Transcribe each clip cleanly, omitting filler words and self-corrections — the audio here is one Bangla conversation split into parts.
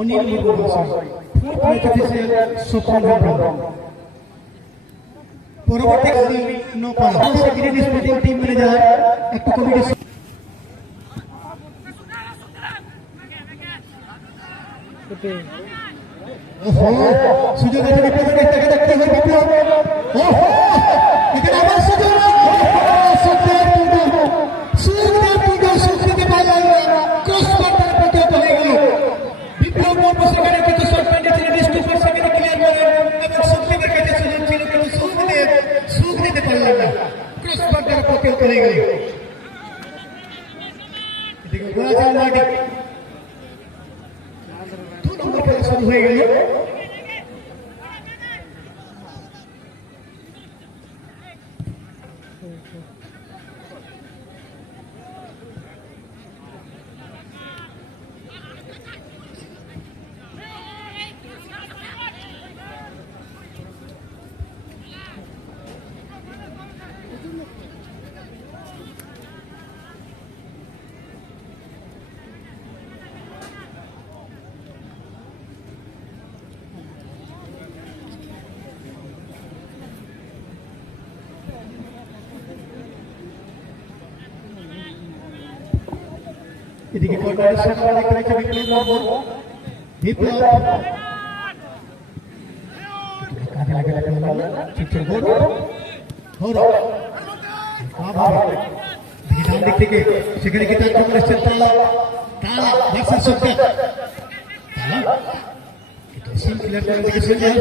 অনিল মুর্মু মহাশয় ফুট ম্যাচ অফিসিয়াল স্বপন ব্রাহ্মণ পরবর্তী ন পারা গ্রিন স্পোর্টিং টিম ম্যানেজার একটু কমিটি সুযোগ আছে বিপদের থেকে দেখতে হবে বিপ্লব এখানে আবার সুযোগ হয়ে গেল এদিকে কর্নারের সামনে দেখতে দেখতে বিপ্লব কাজে লাগে চিত্র গৌরব ডান দিক থেকে সেখানে কি তার কমন এসছেন তালা ভার্সেস শক্তি তালা কিন্তু সিং ক্লিয়ার করার দিকে চলে যায়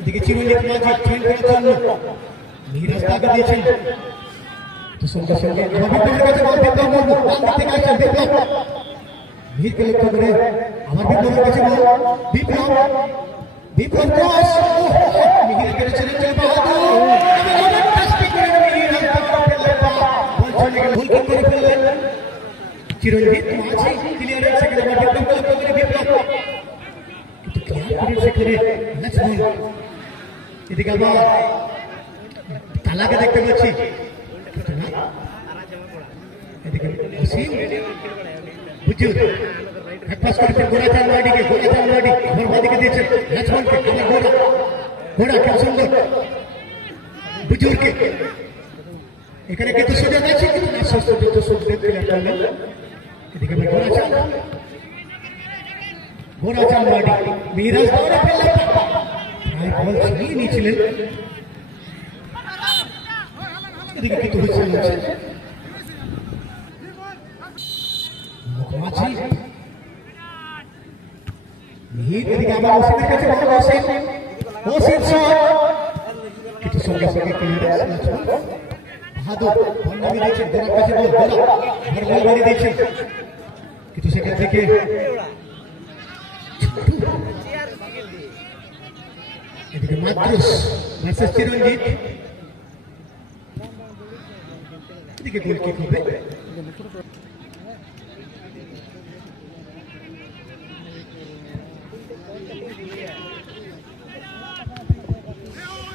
এদিকে চিরঞ্জিত মাঝি ট্রেন করার জন্য মিরাজ তাকে দিয়েছেন তো সঙ্গে সঙ্গে বিপ্লবের কাছে বল বিপ্লব ডান দিক থেকে আসছেন বিপ্লব ভিড়কে লক্ষ্য করে আমার বিপ্লবের কাছে বল বিপ্লব ক্রস মিহির করেছিলেন জয় বাহাদুর চিরঞ্জিত মাঝি ক্লিয়ারেন্স সেখানে বিপ্লবকে লক্ষ্য করে বিপ্লব কিন্তু ক্লিয়ার করে সেখানে ম্যাচ বল এদিকে আবার তালাকে দেখতে পাচ্ছি এদিকে অসীম বুঝুন এক পাস করেছে গোড়াচাঁদ মাডিকে আমার বাদিকে দিয়েছেন লক্ষ্মণকে আমার ঘোড়া খুব সুন্দর বুঝুরকে এখানে কিন্তু সুযোগ আছে কিন্তু না সুযোগ সুযোগ ক্লিয়ার করলেন এদিকে গোড়াচাঁদ মাডি মিরাজ দৌড়ে ফেললেন প্রায় বল ছিনিয়ে নিয়েছিলেন এদিকে কিন্তু হচ্ছে মাঝি এদিকে আবার অসীমের কাছে অসীম কিন্তু সঙ্গে সঙ্গে ক্লিয়ারেন্স বাহাদুর বল নামিয়ে দিয়েছেন গোড়ার কাছে বল বল বাড়িয়ে দিয়েছেন কিন্তু সেখান থেকে এদিকে মাদ্রুস ভার্সেস চিরঞ্জিত এদিকে গোল কিক হবে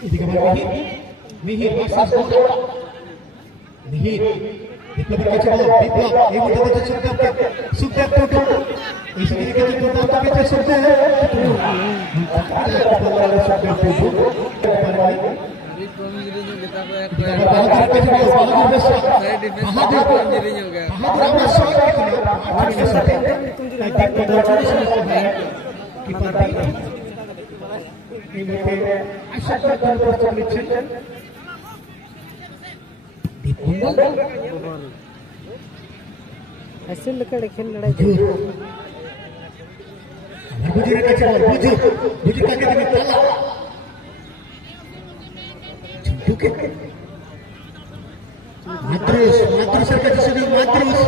এদিকে আবার মিহির ভার্সেস মিহির বিপ্লবের কাছে বল বিপ্লব এই মুহূর্তে দিচ্ছে সুখদেব টোটো এই সময় কিন্তু দুর্দান্ত পেয়েছে সুখদেব ऐसे लकड़े खेल लड़ाई बुजुर्ग কাছে বল বুজুর কাকে দেবে তালা ঝুঁকে মাদ্রাসার কাছে শুধু মাদ্রাস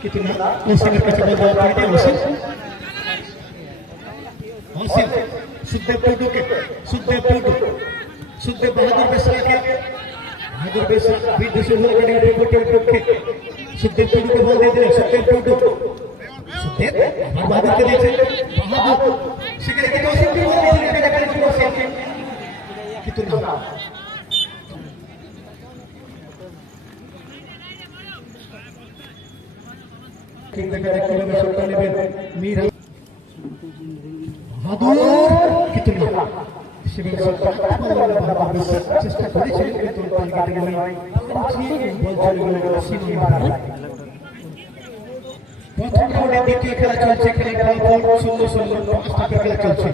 কিন্তু না ওসিমের কাছে বল পাল্টে ওসিম सुखदेव टुडू के सुखदेव टुडू सुखदेव बहादुर बेसरा के बहादुर बेसरा बीच से बोल कर के सुखदेव टुडू को बोल दे दिया सुखदेव टुडू सुखदेव बहादुर के नीचे बहादुर शिकारी के दोस्त भी बोल दिया कि कर शुरू से कितना किंग का किलो में शॉट करने पे मीर बहादुर कितना शिविर से बहादुर চেষ্টা করেছিলেন কিন্তু টার্গেটে গিয়ে বল চলে গেল সিনেমা ভালো প্রথম রাউন্ডে দ্বিতীয় খেলা চলছে খেলা বল সুন্দর সুন্দর পাঁচটা খেলা চলছে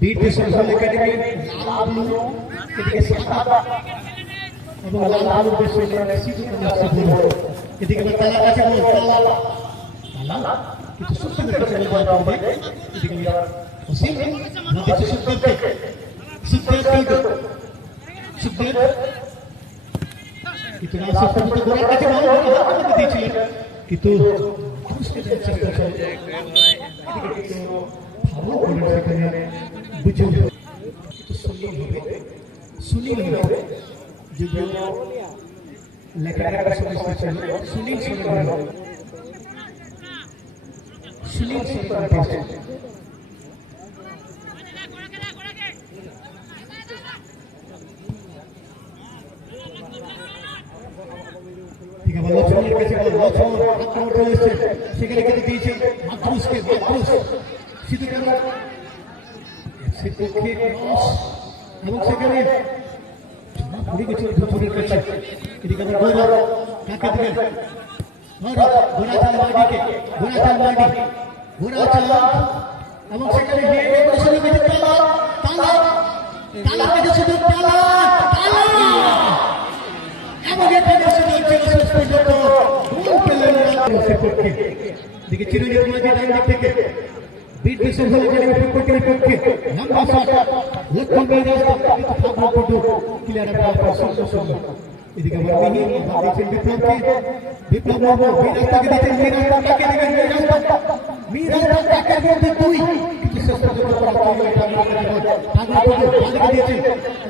बीट বিশ্ববিদ্যালয় একাডেমি লাল ব্লু এদিকে সাদা এবং লাল ব্লু বিশ্ববিদ্যালয় সিধু কাছে বল এদিকে তালা কাছে বল তালা কিন্তু সুন্দর কাছে বল পাবে এদিকে ওসিম নদীতে সুন্দর সুন্দর কিন্তু রাসা তো গোড়া কাছে বল দিয়েছিলেন কিন্তু उसके চেষ্টা করে এদিকে ভালো করে সেখানে বুঝুন তো সুনীল হবে যদিও লেখার একটা সমস্যা ছিল সুনীল ঠিক আছে লক্ষ্মণের কাছে বল লক্ষ্মণ আক্রমণ চলে এসেছে সেখানে কিন্তু দিয়েছে মাতৃস সিধু কারণ সেপক্ষে ক্রস এবং সেখানে ঘুরে গেছে ভুতুরের কাছে এদিকে আবার গৌরব কাকে দিলেন ঘোড়াচাল মার্ডি এবং সেখানে হেড করে শুরু করেছে তালা কাছে শুধু তালা এবং এখানে শুধু সাসপেন্ড হতো গোল পেলেন সেপক্ষে দিকে চিরঞ্জিত মাঝি ডান দিক থেকে बीट বিশ্ববিদ্যালয় একাডেমি পক্ষে লম্বা শট লক্ষ্মণ রাস্তা কিন্তু ফাবলো টুডু ক্লিয়ার একটা সুন্দর এদিকে বলবিহি দিচ্ছেন বিপ্লব বাবু বীর রাস্তাকে দিচ্ছেন বীর রাস্তাকে দিবেন বীর রাস্তাকে মধ্যে দুই কিন্তু শেষ পর্যন্ত করা হলো ফাবলো টুডু বাদিকে দিয়েছেন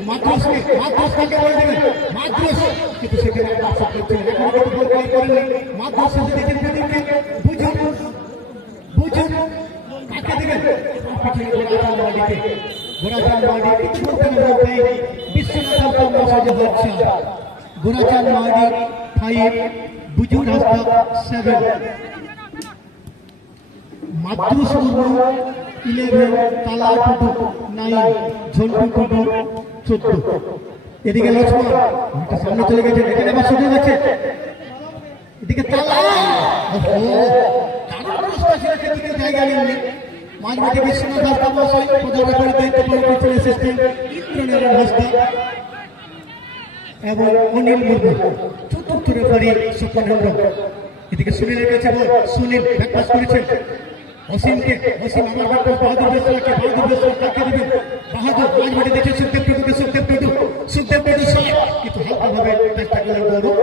মাদ্রাসকে বল দিবেন মাদ্রাস কিন্তু সেখানে একটা শট করছিলেন এখন কিন্তু বল প্লে করেন মাদ্রাস দিয়েছেন প্রদীপকে বুঝুন কাকে দিবেন পিছনে গোড়াচাল মার্ডি কিছু বলতে বিশ্বনাথ মশাজে হচ্ছে গোড়াচাল মার্ডি 5 বুজুর হাসদা 7 মাদ্রুস মুর্মু 11 তালা টুডু 9 ঝন্টু টুডু 14 এদিকে লক্ষ্মণ এটা সামনে চলে গেছে এখানে আবার সুযোগ আছে এদিকে তালা জায়গা নেই মাঝমাঠে বিশ্বনাথ হাসদা মহাশয় প্রধান রেফারির দায়িত্ব পালন করতে এসেছেন ইন্দ্রনারায়ণ হাসদা এবং অনিল মুর্মু চতুর্থ রেফারি স্বপন হেমব্রম এদিকে সুনীলের কাছে বল সুনীল ব্যাকপাস করেছেন অসীম আমার ব্যাকপাস বাহাদুর বেসরা কাকে দিবেন বাহাদুর মাঝমাঠে দেখে সুখদেব টুডু শট কিন্তু হালকাভাবে চেষ্টা করলেন গৌরব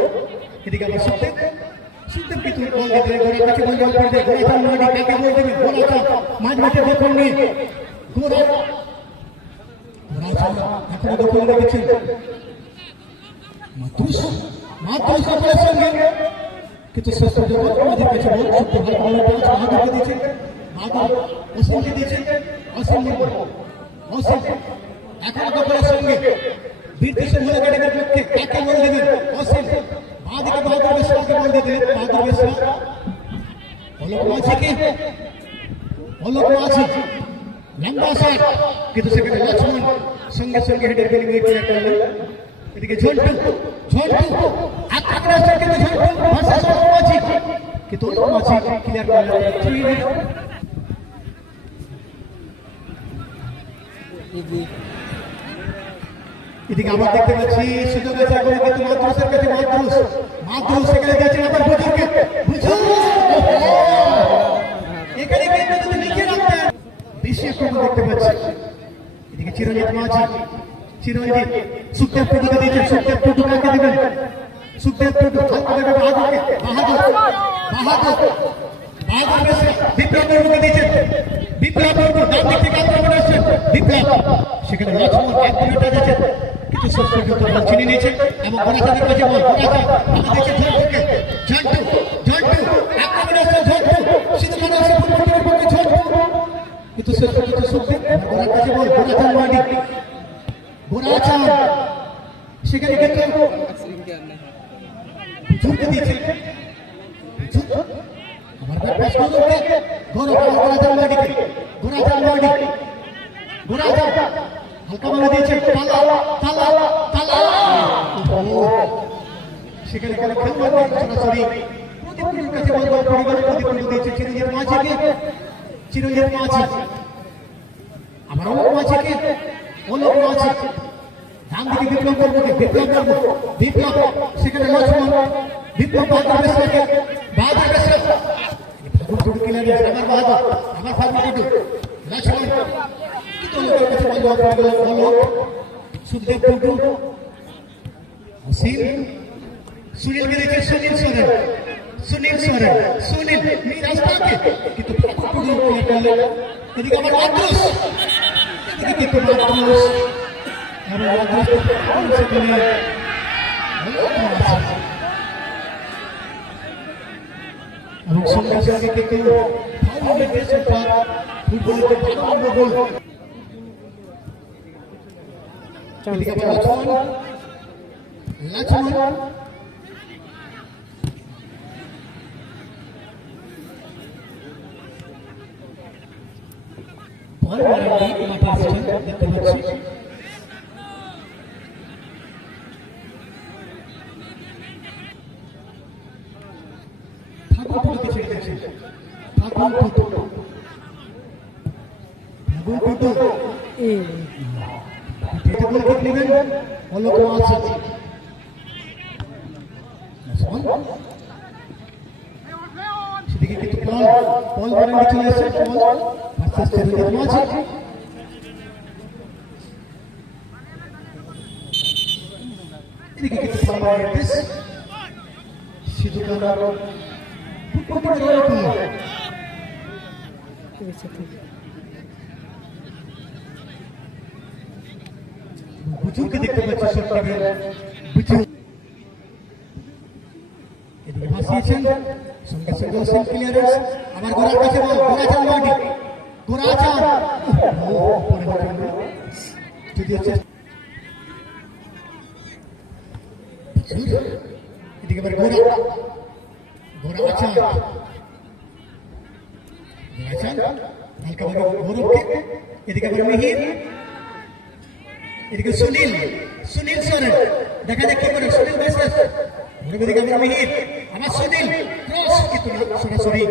এদিকে আবার সুখদেব কিন্তু বল দিতে গোড়ার কাছে বল জল পড়ে গোড়াচাল মার্ডি কাকে বল দেবে গোড়াচাল মাঝমাঠে দখল নেই গোড়াচাল এখনো দখল রেখেছেন মাদ্রাস আপনার সঙ্গে কিন্তু শেষ পর্যন্ত আমাদের কাছে বল সত্য ভালো বাহাদুরকে দিয়েছে বাহাদুর অসীমকে দিয়েছে অসীম এখনো দখলের সঙ্গে বীর বিশ্ববিদ্যালয় একাডেমির পক্ষে কাকে বল দেবেন অসীম বাদিকে বাহাদুর বেসরাকে বল দিতে বাহাদুর বেসরা অলোক মাঝি লম্বা শট কিন্তু সেখানে লক্ষ্মণ সঙ্গে হেডের ফিলিং ক্লিয়ার করলেন এদিকে ঝন্টু আক্রমণ কিন্তু ঝন্টু ভার্সেস অলোক মাঝি কিন্তু অলোক মাঝি ক্লিয়ার করলেন এদিকে আবার দেখতে পাচ্ছি সুযোগ আছে এখন কিন্তু মাদ্রাসের কাছে মাদ্রাস সেখানে দিয়েছেন আবার বুঝুন এখানে কিন্তু যদি লিখে রাখতেন বেশি আক্রমণ দেখতে পাচ্ছি এদিকে চিরঞ্জিত মাঝি সুখদেব টুডুকে দিয়েছেন সুখদেব টুডু কাকে দিবেন সুখদেব টুডু বাহাদুর বাহাদুর মিশ্র বিপ্লব মুর্মুকে দিয়েছেন, বিপ্লব মুর্মু ডান দিক থেকে আক্রমণ আসছেন, বিপ্লব সেখানে লক্ষ্মণ 1 মিনিট আছে কিন্তু শেষ পর্যন্ত বল ছিনিয়ে নিয়েছেন এবং গোরাচাঁদের কাছে বল, গোরাচাঁদ দিয়েছে ধরপক্ষে ঝন্টু, ঝন্টু আক্রমণ আসছে, ঝন্টু সিদ্ধুখান আসছে ফুটবলের পক্ষে, ঝন্টু কিন্তু শেষ পর্যন্ত সুখদেব গোরার কাছে বল, গোরাচাঁদ মার্ডি, গোরাচাঁদ সেখানে কিন্তু ঝুঁকে দিয়েছে, আমার ব্যাট পাস করতে গৌরব গোরাচাঁদ মার্ডিকে, গোরাচাঁদ মার্ডি, গোরাচাঁদ হালকা মারা দিয়েছে, তালা তালা তালা সেখানে কোনো খেলোয়াড় সরাসরি প্রদীপের কাছে বল পরিবারের প্রদীপ দিয়েছে চিরঞ্জিত মাঝিকে, চিরঞ্জিত মাঝি আমার অলোক মাঝিকে, অলোক মাঝি ডান দিকে বিপ্লব করবো, বিপ্লব করবো, বিপ্লব সেখানে লক্ষ্মণ, বিপ্লব বাহাদুর মিশ্রকে, বাহাদুর মিশ্র ফাগুন টুডু কিলারে আমার বাহাদুর, আমার ফাগুন টুডু লক্ষ্মণ কিন্তু অলোকের কাছে বল দেওয়া পড়ে গেল, অলোক সুখদেব টুডু অসীম সুনীলকে দিয়েছে, সুনীল সোরেন, সুনীল সোরেন, সুনীল রাস্তাকে কিন্তু ফাগুন টুডু ক্লিয়ার করলেন, এদিকে আমার মাদ্রাস, এদিকে কিন্তু মাদ্রাস এবং সঙ্গে সঙ্গে কিন্তু ফুটবলের গোল লক্ষ্মণ বল মাঠে আসছেন দেখতে পাচ্ছি, সেদিকে কিন্তু বল বারান্ডে চলে এসেছে, বল ভার্সেস চিরঞ্জিত মাঝি, এদিকে কিন্তু পারমানেন্ট সিদ্ধুখান বুঝুকে দেখতে পাচ্ছি সরকারের বুঝু এদিকে ভাসিয়েছেন, সঙ্গে সঙ্গে অসীম ক্লিয়ারেন্স, আবার গোরার কাছে বল, গোরাচাঁদ মার্ডি, গোরাচাঁদ যদি এদিকে আবার গোরা, গোরাচাঁদ, গোরাচাঁদ হালকা ভাবে গৌরবকে, এদিকে আবার মিহির, এদিকে সুনীল, সুনীল সোরেন দেখা যাক কি করে, সুনীল ভার্সেস এদিকে আবার মিহির, আমার সুনীল ক্রস কিন্তু সরাসরি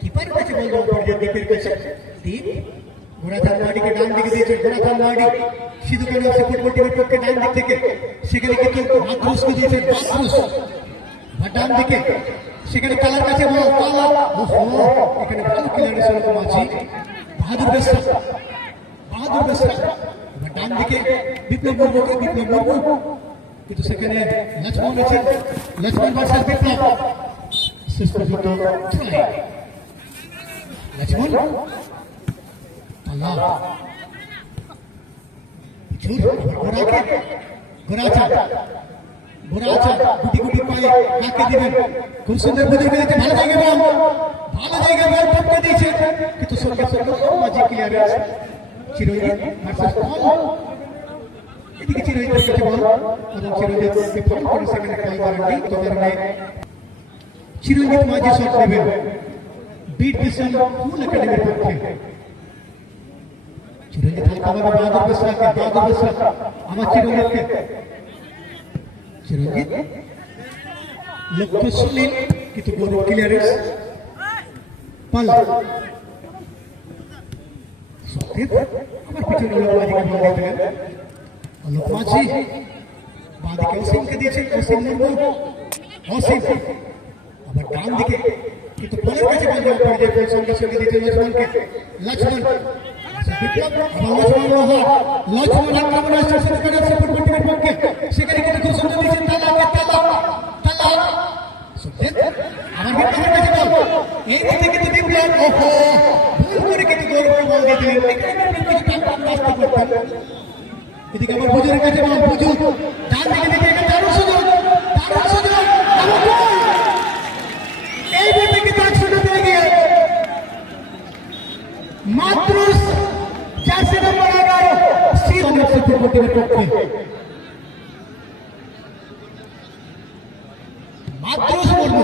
কিপার কাছে বল দেওয়া পড়ে যায় দীপের কাছে, দীপ গোরাচাঁদ মার্ডিকে ডান দিকে দিয়েছে, গোরাচাঁদ মার্ডি সিদ্ধুখান আসছে ফুটবল টিমের পক্ষে ডান দিক থেকে, সেখানে কিন্তু মাদ্রাসকে দিয়েছে, মাদ্রাস ডান দিকে সেখানে কালার কাছে বল, কালা এখানে ভালো খেলাড়ি সরকার মাঝি, বাহাদুর বেসরা, বাহাদুর বেসরা ডান দিকে বিপ্লব মুর্মুকে, বিপ্লব মুর্মু কিন্তু সেখানে লক্ষ্মণ আছেন, লক্ষ্মণ ভার্সেস বিপ্লব শেষ পর্যন্ত লক্ষ্মণ আল্লাহ গোরাকে, গোরাচাঁদ, গোরাচাঁদ গুটি গুটি পায়ে কাকে দিবেন, খুব সুন্দর বুঝে দিয়েছে, ভালো জায়গা বল, ভালো জায়গা বল টপকে দিয়েছে কিন্তু সঙ্গে সঙ্গে মাঝে ক্লিয়ারেন্স, চিরঞ্জিত ভার্সেস বল, এদিকে চিরঞ্জিতের কাছে বল এবং চিরঞ্জিতকে ফোন করে সেখানে খেলা করেননি, তো কারণে চিরঞ্জিত মাঝে শট নেবেন বিট ভিশন ফুল একাডেমির পক্ষে, চিরঞ্জিত হালকা ভাবে বাহাদুর বেসরাকে, বাহাদুর বেসরা আমার চিরঞ্জিতকে, চিরঞ্জিত লক্ষ্য সুনীল কিন্তু বড় ক্লিয়ারেন্স, পাল সত্যিত আমার পিছনে লোক মাঝিকে বল দিলেন, লোক মাঝি বাঁদিকে অসীমকে দিয়েছে, অসীম মুর্মু, অসীম আবার ডান দিকে কিন্তু বলের কাছে বল দেওয়া পড়ে যায়, সঙ্গে সঙ্গে দিয়েছে লক্ষ্মণকে, লক্ষ্মণ বিপ্লব আবার লক্ষ্মণ লোহা, লক্ষ্মণ আক্রমণ আসছে সিদ্ধুখান আসছে ফুটবল টিমের পক্ষে, সেখানে কিন্তু খুব সুন্দর দিয়েছেন, তালা তালা তালা সুখদেব আবার বিপ্লবের কাছে বল, এই মধ্যে কিন্তু বিপ্লব ওহো ভুল করে কিন্তু গৌরবকে বল দিয়েছিলেন এদিকে আমার বুজুরের কাছে বল বুজু ডান দিকে দিকে একটা দারুণ সুযোগ আমার গোল এই মধ্যে কিন্তু 100 পেয়ে গিয়ে মাত্র 4 নম্বর 11 সিরিয়াস ফুটবলের পক্ষে মাত্র মুর্মু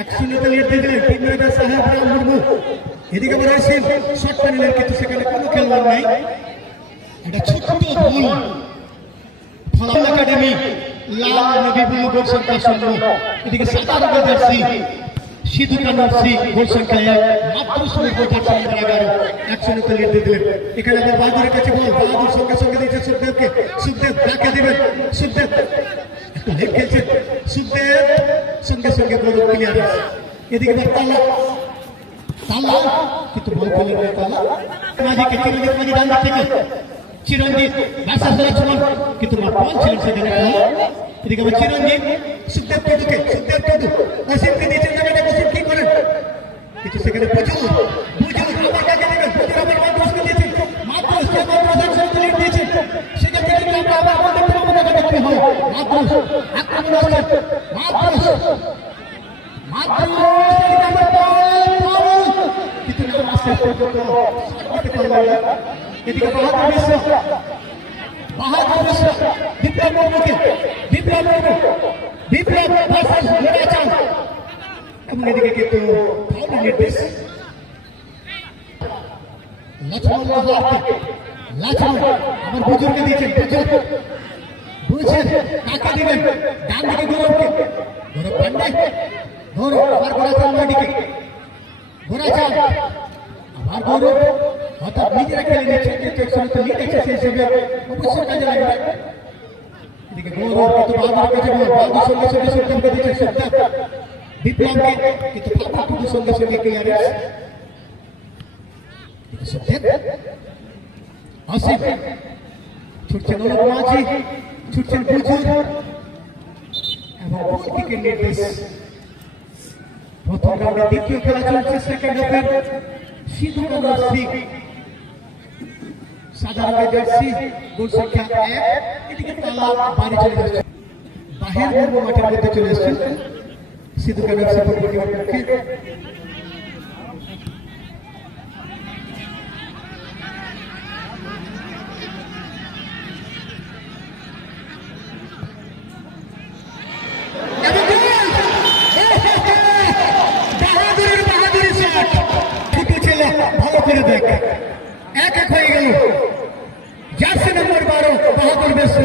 100 লিড দিয়ে দিলেন টিম লিডার সাহেব রাম মুর্মু এদিকে আবার আসেন শট নিলেন কিন্তু সেখানে কোনো খেলোয়াড় নাই এটা ছোট্ট ভুল ফলাফল একাডেমি লাল নবী ব্লু গোল সংখ্যা 0 এদিকে সাদা রঙের জার্সি সিধু কানার্সি গোল সংখ্যা 1 মাত্র সময় গোল নম্বর 11 100 লিড দিয়ে দিলেন এখানে আবার বাহাদুরের কাছে বল বাহাদুর সঙ্গে সঙ্গে দিয়েছে সুখদেব ডাকে দিবেন সুখদেব লেগ খেলছে সুখদেব সঙ্গে সঙ্গে বড় প্লেয়ার এদিকে তালা কিন্তু বল খেলেন তালা মাঝিকে চিরঞ্জিত ডান থেকে চিরঞ্জিত ভার্সাস লক্ষ্মণ কিন্তু বল ছিলেন সেখানে এদিকে আবার চিরঞ্জিত সুখদেব টুডু অসীমকে দিয়েছেন জায়গাটা অসীম কি করেন কিন্তু সেখানে বুঝু আবার কাকে দেবেন বুঝুর আবার মাদ্রাসকে দিয়েছেন মাদ্রাস লিড দিয়েছেন সেখান থেকে কিন্তু আমরা আবার বল দেখতে পাবো না দেখতে হয় মাদ্রাস আক্রমণ আসছে মাদ্রাস কিন্তু না মাস্টার পর্যন্ত এদিকে বাহাদুর মিশ্র বিপ্লব ভার্সাস গোরাচাঁদ এবং এদিকে কিন্তু ফাউল নির্দেশ লক্ষ্মণ আমার বুজুর্গে দিয়েছেন বুঝছেন কাকে দিবেন ডান দিকে গৌরব পান্ডে আবার গোরাচাঁদ আবার গৌরব অর্থাৎ নিজেরা খেলে নিচ্ছেন তো লিড আছে সেই হিসেবে অবশ্যই কাজে লাগবে এদিকে গৌরব কিন্তু বাহাদুরের কাছে বাহাদুর সঙ্গে সুখদেবকে দিচ্ছে সুখদেব বিপ্লবকে কিন্তু বাহাদুর সঙ্গে ক্লিয়ারেন্স সুখদেব আসিফ ছুটছেন অনুপ মাঝি ছুটছেন বুজুর এবং গোল কিকের নির্দেশ প্রথম রাউন্ডে দ্বিতীয় খেলা চলছে সেকেন্ড হাফের সিধু কানার্সি সাদা রঙের জার্সি গোল সংখ্যা 1 এদিকে তালা বাড়ি চলে যাচ্ছে বাহির মুর্মু মাঠের মধ্যে চলে এসেছেন সিধু কানার্সি ফুটবলের পক্ষে ভালো করে দেখ 1-1 হয়ে গেল জার্সি নম্বর 12 বাহাদুর মিশ্র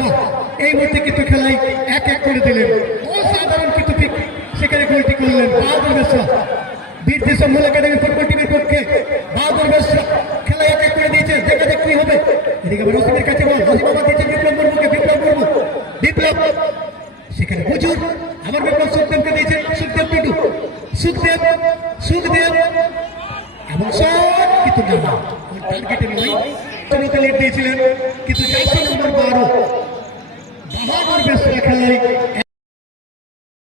এই মুহূর্তে কিন্তু খেলায় 1-1 করে দিলেন অসাধারণ কিন্তু ঠিক সেখানে গোলটি করলেন বাহাদুর মিশ্র বীর দেশমূল একাডেমি ফুটবল টিমের পক্ষে বাহাদুর মিশ্র খেলায় 1-1 করে দিয়েছে দেখা যাক কি হবে এদিকে রসিমের কাছে বল রসিম আবার দিয়েছে বিপ্লব মুর্মু বিপ্লব সেখানে বুঝুন আমার বিপ্লব সুখদেবকে দিয়েছে সুখদেব এবং শট কিন্তু না টার্গেটে নয় লিড দিয়েছিলেন কিন্তু 4 নম্বর 12 বাহাদুর মিশ্র খেলায়